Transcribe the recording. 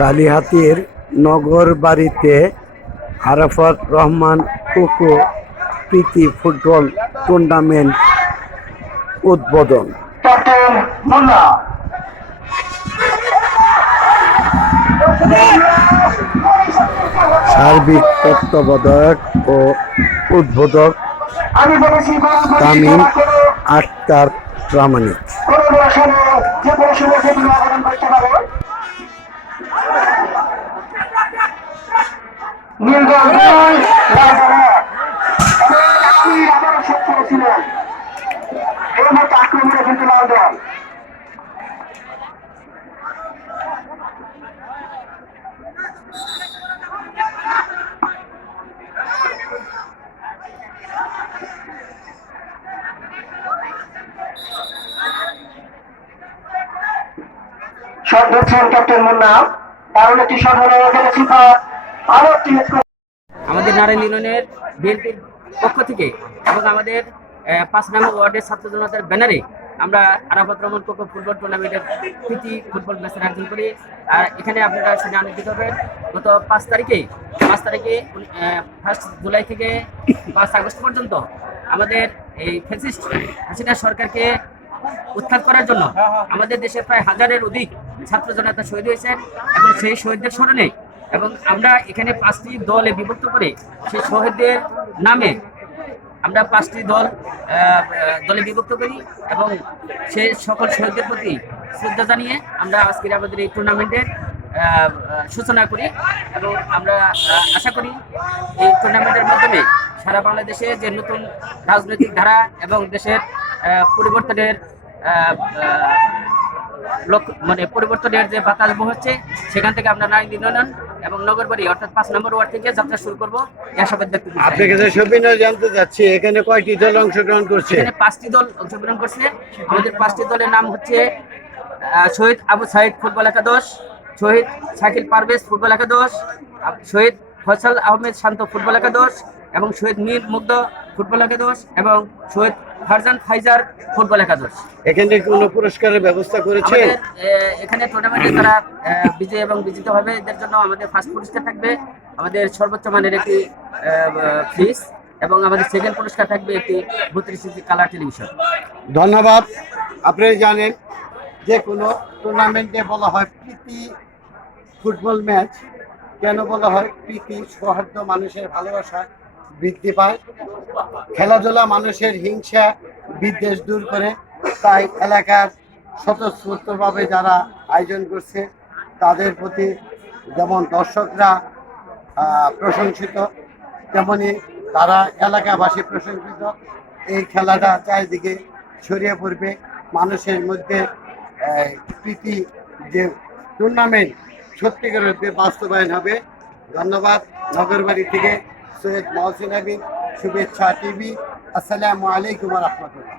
কালিহাতির নগর বাড়িতে আরাফাত রহমান কোকো প্রীতি ফুটবল টুর্নামেন্ট উদ্বোধন সার্বিক তত্ত্বাবধায়ক ও উদ্বোধক তামিম আক্তার প্রামাণিক নীলগঞ্জ দুই, আবারও শোধ করেছিলেন এই মতো আক্রমণে কিন্তু লাল দল শট ধরছেন ক্যাপ্টেন মুন্না কারণ একটি শট হলো এখানে আমাদের নারায়ণ ইউনিয়নের বিএনপির পক্ষ থেকে এবং আমাদের পাঁচ নম্বর ওয়ার্ডের ছাত্র জনতার ব্যানারে আমরা আরাফাত রহমান কোকো ফুটবল টুর্নামেন্টের প্রীতি ফুটবল ম্যাচের আয়োজন করি। আর এখানে আপনারা সেটা আনন্দিত হবেন। গত পাঁচ তারিখে পাঁচ তারিখে ফার্স্ট জুলাই থেকে পাঁচ আগস্ট পর্যন্ত আমাদের এই ফেসিস্ট হাসিনা সরকারকে উত্থান করার জন্য আমাদের দেশে প্রায় হাজারের অধিক ছাত্র জনতা শহীদ হয়েছেন এবং সেই শহীদদের স্মরণে এবং আমরা এখানে পাঁচটি দলে বিভক্ত করে সেই শহীদদের নামে আমরা পাঁচটি দল দলে বিভক্ত করি এবং সে সকল শহীদদের প্রতি শ্রদ্ধা জানিয়ে আমরা আজকের আমাদের এই টুর্নামেন্টের সূচনা করি এবং আমরা আশা করি এই টুর্নামেন্টের মাধ্যমে সারা বাংলাদেশে যে নতুন রাজনৈতিক ধারা এবং দেশের পরিবর্তনের মানে পরিবর্তনের যে বাতাস বহচ্ছে, সেখান থেকে আমরা নারী ইউনিয়ন এবং নগরবাড়ি অর্থাৎ পাঁচ নম্বর ওয়ার্ড থেকে যাত্রা শুরু করব। আশাবাদ ব্যক্ত। আপনার কাছে সবিনয় জানতে চাচ্ছি এখানে কয়টি দল অংশগ্রহণ করছে? এখানে পাঁচটি দল অংশগ্রহণ করছে। আমাদের পাঁচটি দলের নাম হচ্ছে শহীদ আবু সাইদ ফুটবল একাদশ শহীদ শাকিল পারভেজ ফুটবল একাদশ শহীদ ফসল আহমেদ শান্ত ফুটবল একাদশ এবং শহীদ মীর মুগ্ধ ফুটবল একাদশ এবং শহীদ ফারজান ফাইজার ফুটবল একাদশ। এখানে কোনো পুরস্কারের ব্যবস্থা করেছে? এখানে টুর্নামেন্টে তারা বিজয়ী এবং বিজিত হবে। এদের জন্য আমাদের ফার্স্ট পুরস্কার থাকবে। আমাদের সর্বোচ্চ মানের একটি ফ্রিজ এবং আমাদের সেকেন্ড পুরস্কার থাকবে একটি বত্রিশ ইঞ্চি কালার টেলিভিশন ধন্যবাদ। আপনি জানেন যে কোনো টুর্নামেন্টে বলা হয় প্রীতি ফুটবল ম্যাচ কেন বলা হয় প্রীতি? সৌহার্দ্য মানুষের ভালোবাসা। বৃদ্ধি পায়। খেলাধুলা মানুষের হিংসা বিদ্বেষ দূর করে। তাই এলাকার স্বতঃস্ফূর্তভাবে যারা আয়োজন করছে, তাদের প্রতি যেমন দর্শকরা প্রশংসিত, তেমনি তারা এলাকাবাসী প্রশংসিত। এই খেলাটা চারিদিকে ছড়িয়ে পড়বে। মানুষের মধ্যে প্রীতি যে টুর্নামেন্ট সত্যিকার বাস্তবায়ন হবে। ধন্যবাদ। নগরবাড়ি থেকে सैयद मोहसिन अबिद शुभेच्छा टी वी असल वरहमल